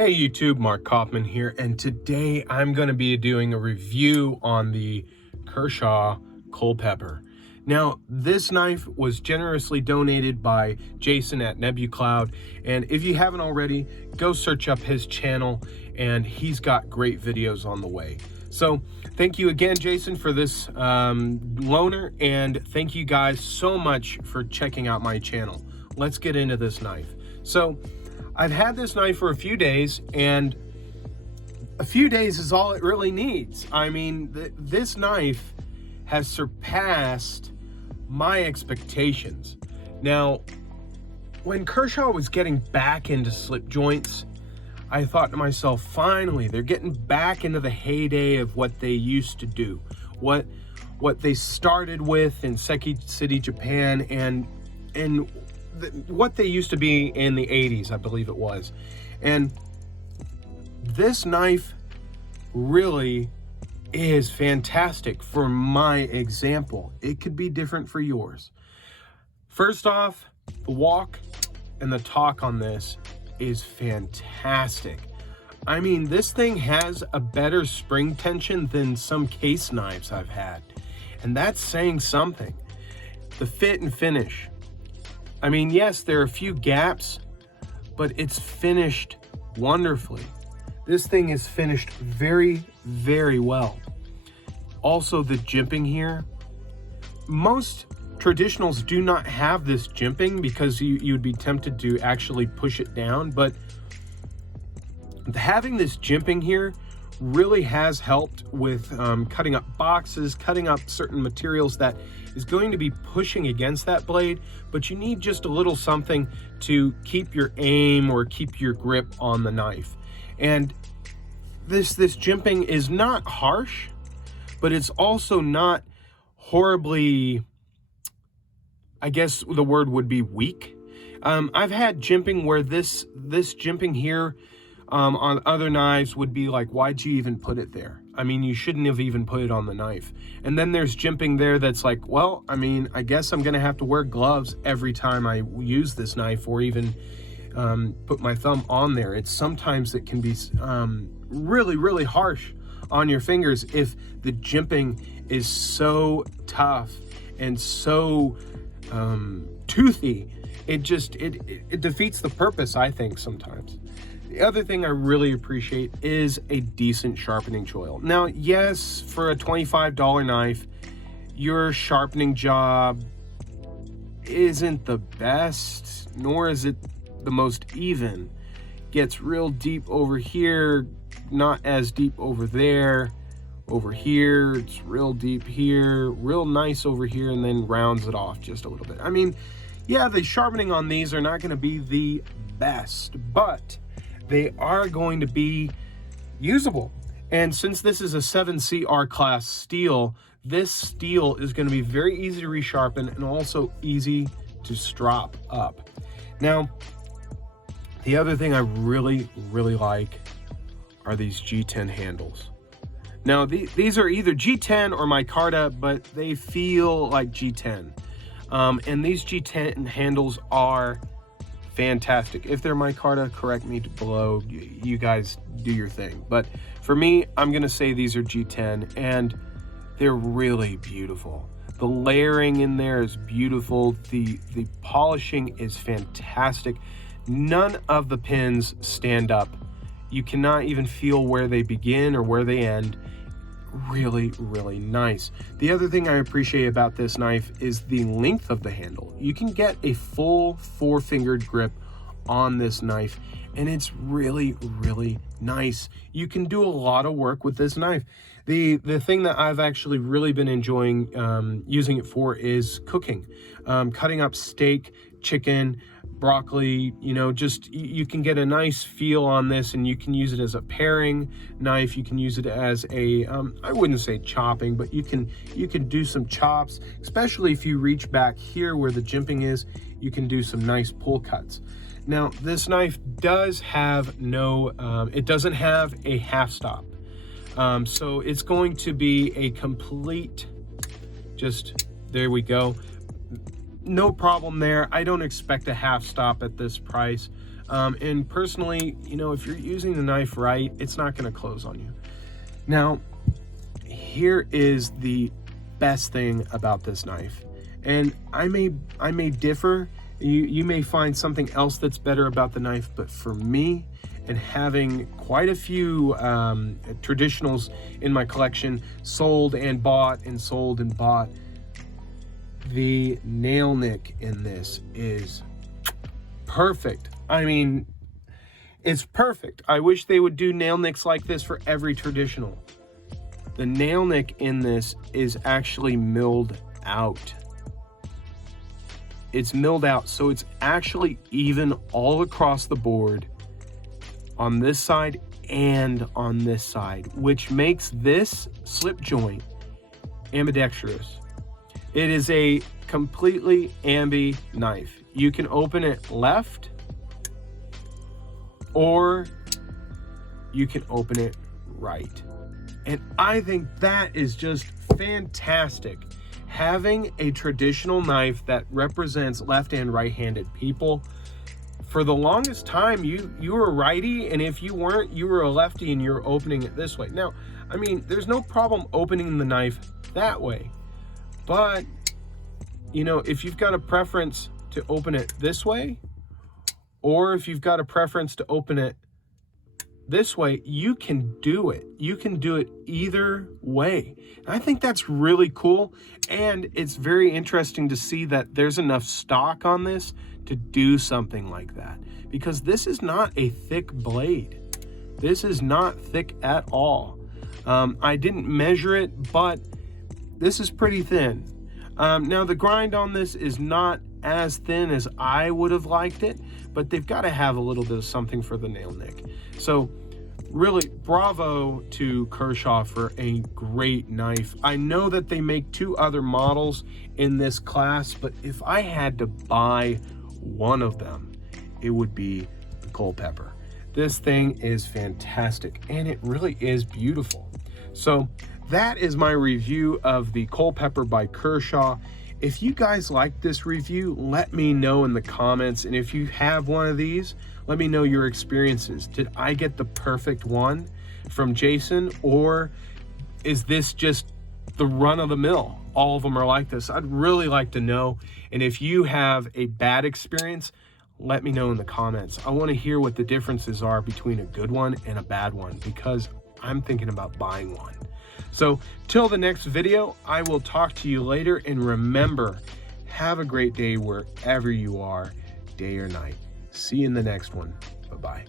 Hey YouTube, Mark Kaufman here, and today I'm going to be doing a review on the Kershaw Culpepper. Now, this knife was generously donated by Jason at NebuCloud, and if you haven't already, go search up his channel, and he's got great videos on the way. So thank you again, Jason, for this loaner, and thank you guys so much for checking out my channel. Let's get into this knife. So I've had this knife for a few days, and a few days is all it really needs. I mean, this knife has surpassed my expectations. Now, when Kershaw was getting back into slip joints, I thought to myself, finally, they're getting back into the heyday of what they used to do, what they started with in Seki City, Japan, and what they used to be in the 80s, I believe it was. And this knife really is fantastic for my example. It could be different for yours. First off, the walk and the talk on this is fantastic. I mean, this thing has a better spring tension than some case knives I've had, and that's saying something. The fit and finish, I mean, yes, there are a few gaps, but it's finished wonderfully. This thing is finished very, very well. Also, the jimping here. Most traditionals do not have this jimping because you'd be tempted to actually push it down, but having this jimping here really has helped with cutting up boxes, cutting up certain materials that is going to be pushing against that blade, but you need just a little something to keep your aim or keep your grip on the knife. And this jimping is not harsh, but it's also not horribly, I guess the word would be weak. I've had jimping where this jimping here on other knives would be like, why'd you even put it there? I mean, you shouldn't have even put it on the knife. And then there's jimping there that's like, well, I mean, I guess I'm gonna have to wear gloves every time I use this knife, or even put my thumb on there. It's sometimes it can be really, really harsh on your fingers if the jimping is so tough and so toothy. It defeats the purpose, I think, sometimes. The other thing I really appreciate is a decent sharpening choil. Now, yes, for a $25 knife, your sharpening job isn't the best, nor is it the most even. Gets real deep over here, not as deep over there. Over here, it's real deep here, real nice over here, and then rounds it off just a little bit. I mean, yeah, the sharpening on these are not going to be the best, but they are going to be usable. And since this is a 7CR class steel, this steel is going to be very easy to resharpen and also easy to strop up. Now, the other thing I really, really like are these G10 handles. Now, these are either G10 or micarta, but they feel like G10. And these G10 handles are fantastic. If they're micarta, correct me below. You guys do your thing. But for me, I'm gonna say these are G10, and they're really beautiful. The layering in there is beautiful. The polishing is fantastic. None of the pins stand up. You cannot even feel where they begin or where they end. Really, really nice. The other thing I appreciate about this knife is the length of the handle. You can get a full 4-fingered grip on this knife, and it's really, really nice. You can do a lot of work with this knife. The thing that I've actually really been enjoying using it for is cooking, cutting up steak, chicken, broccoli. You know, just you can get a nice feel on this, and you can use it as a paring knife. You can use it as a I wouldn't say chopping, but you can do some chops, especially if you reach back here where the jimping is. You can do some nice pull cuts. Now, this knife does have no it doesn't have a half stop, so it's going to be a complete, just there we go. No problem there. I don't expect a half stop at this price. And personally, you know, if you're using the knife right, it's not going to close on you. Now, here is the best thing about this knife, and I may differ. You may find something else that's better about the knife, but for me, and having quite a few traditionals in my collection, sold and bought, the nail nick in this is perfect. I mean, it's perfect. I wish they would do nail nicks like this for every traditional. The nail nick in this is actually milled out. It's milled out, so it's actually even all across the board on this side and on this side, which makes this slip joint ambidextrous. It is a completely ambi knife. You can open it left, or you can open it right. And I think that is just fantastic. Having a traditional knife that represents left and right-handed people. For the longest time, you were a righty, and if you weren't, you were a lefty and you're opening it this way. Now, I mean, there's no problem opening the knife that way, but you know, if you've got a preference to open it this way, or if you've got a preference to open it this way, you can do it. You can do it either way. And I think that's really cool, and it's very interesting to see that there's enough stock on this to do something like that, because this is not a thick blade. This is not thick at all. I didn't measure it, but this is pretty thin. Now the grind on this is not as thin as I would have liked it, but they've got to have a little bit of something for the nail nick. So really, bravo to Kershaw for a great knife. I know that they make 2 other models in this class, but if I had to buy one of them, it would be the Culpepper. This thing is fantastic, and it really is beautiful. So that is my review of the Culpepper by Kershaw. If you guys like this review, let me know in the comments, and if you have one of these, let me know your experiences. Did I get the perfect one from Jason, or is this just the run of the mill? All of them are like this. I'd really like to know. And if you have a bad experience, let me know in the comments. I want to hear what the differences are between a good one and a bad one, because I'm thinking about buying one. So till the next video, I will talk to you later, and remember, have a great day wherever you are, day or night. See you in the next one. Bye-bye.